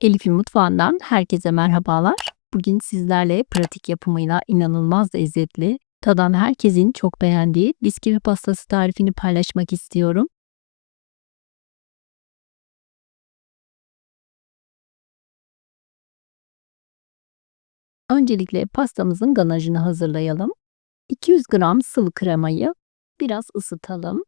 Elif'in mutfağından herkese merhabalar. Bugün sizlerle pratik yapımıyla inanılmaz lezzetli, tadan herkesin çok beğendiği bisküvi pastası tarifini paylaşmak istiyorum. Öncelikle pastamızın ganajını hazırlayalım. 200 gram sıvı kremayı biraz ısıtalım.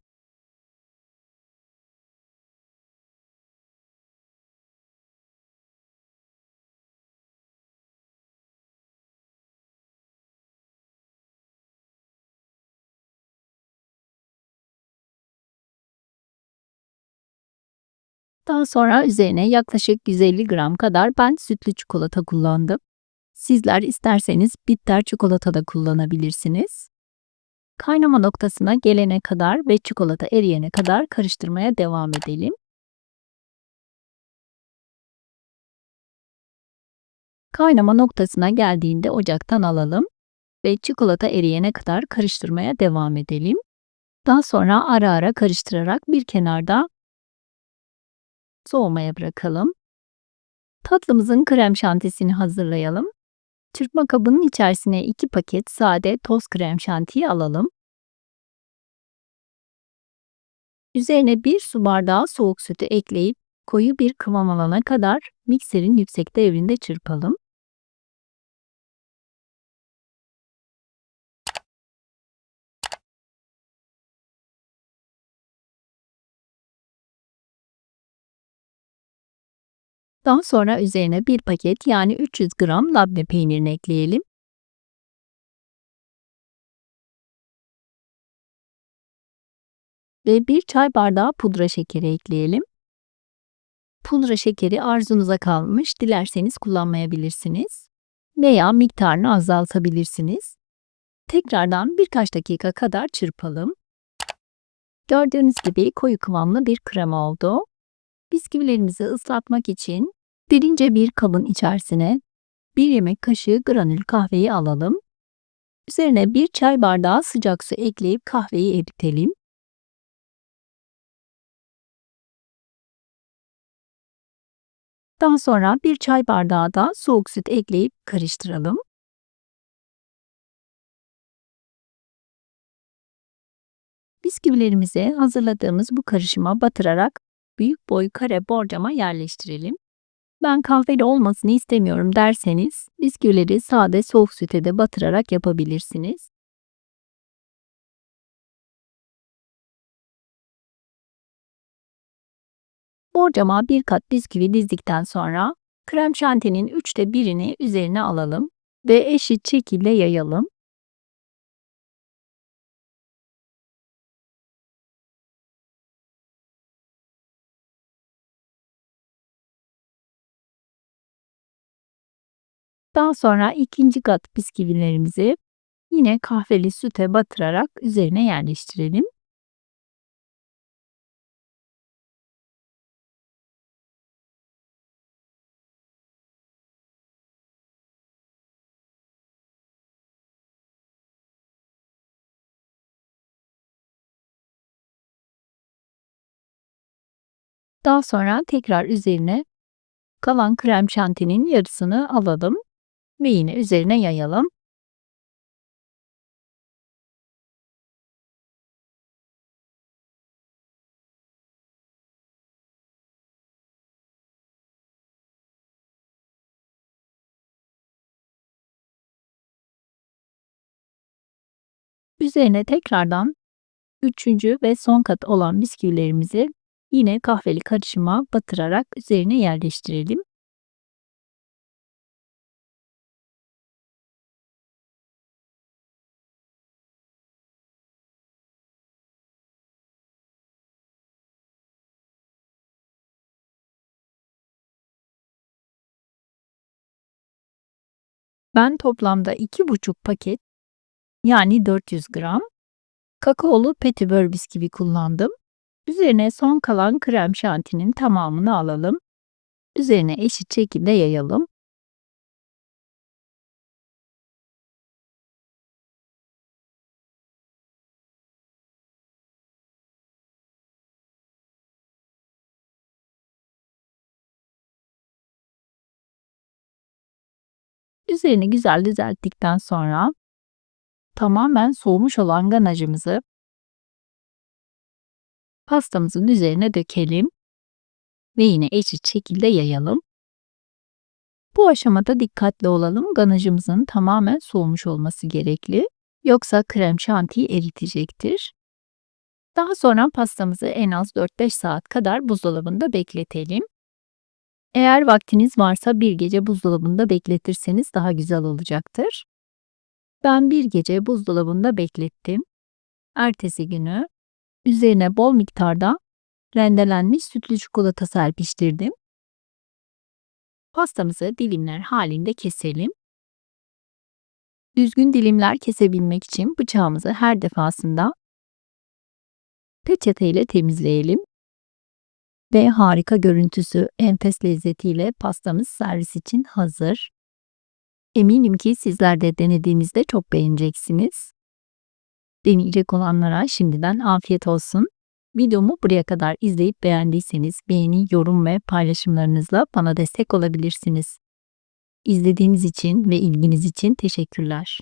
Daha sonra üzerine yaklaşık 150 gram kadar ben sütlü çikolata kullandım. Sizler isterseniz bitter çikolata da kullanabilirsiniz. Kaynama noktasına gelene kadar ve çikolata eriyene kadar karıştırmaya devam edelim. Kaynama noktasına geldiğinde ocaktan alalım ve çikolata eriyene kadar karıştırmaya devam edelim. Daha sonra ara ara karıştırarak bir kenarda soğumaya bırakalım. Tatlımızın krem şantisini hazırlayalım. Çırpma kabının içerisine 2 paket sade toz krem şantiyi alalım. Üzerine 1 su bardağı soğuk sütü ekleyip koyu bir kıvam alana kadar mikserin yüksek devrinde çırpalım. Daha sonra üzerine bir paket yani 300 gram labne peynirini ekleyelim. Ve bir çay bardağı pudra şekeri ekleyelim. Pudra şekeri arzunuza kalmış, dilerseniz kullanmayabilirsiniz. Veya miktarını azaltabilirsiniz. Tekrardan birkaç dakika kadar çırpalım. Gördüğünüz gibi koyu kıvamlı bir krema oldu. Bisküvilerimizi ıslatmak için derince bir kabın içerisine bir yemek kaşığı granül kahveyi alalım. Üzerine bir çay bardağı sıcak su ekleyip kahveyi eritelim. Daha sonra bir çay bardağı da soğuk süt ekleyip karıştıralım. Bisküvilerimizi hazırladığımız bu karışıma batırarak büyük boy kare borcama yerleştirelim. Ben kahveli olmasını istemiyorum derseniz bisküvileri sade soğuk süte de batırarak yapabilirsiniz. Borcama bir kat bisküvi dizdikten sonra krem şantinin üçte birini üzerine alalım ve eşit şekilde yayalım. Daha sonra ikinci kat bisküvilerimizi yine kahveli süte batırarak üzerine yerleştirelim. Daha sonra tekrar üzerine kalan krem şantinin yarısını alalım ve yine üzerine yayalım. Üzerine tekrardan üçüncü ve son kat olan bisküvilerimizi yine kahveli karışıma batırarak üzerine yerleştirelim. Ben toplamda 2,5 paket yani 400 gram kakaolu petibör bisküvi kullandım. Üzerine son kalan krem şantinin tamamını alalım. Üzerine eşit şekilde yayalım. Üzerini güzel düzelttikten sonra tamamen soğumuş olan ganajımızı pastamızın üzerine dökelim ve yine eşit şekilde yayalım. Bu aşamada dikkatli olalım. Ganajımızın tamamen soğumuş olması gerekli. Yoksa krem şantiyi eritecektir. Daha sonra pastamızı en az 4-5 saat kadar buzdolabında bekletelim. Eğer vaktiniz varsa bir gece buzdolabında bekletirseniz daha güzel olacaktır. Ben bir gece buzdolabında beklettim. Ertesi günü üzerine bol miktarda rendelenmiş sütlü çikolata serpiştirdim. Pastamızı dilimler halinde keselim. Düzgün dilimler kesebilmek için bıçağımızı her defasında peçete ile temizleyelim. Ve harika görüntüsü, enfes lezzetiyle pastamız servis için hazır. Eminim ki sizler de denediğinizde çok beğeneceksiniz. Deneyecek olanlara şimdiden afiyet olsun. Videomu buraya kadar izleyip beğendiyseniz beğeni, yorum ve paylaşımlarınızla bana destek olabilirsiniz. İzlediğiniz için ve ilginiz için teşekkürler.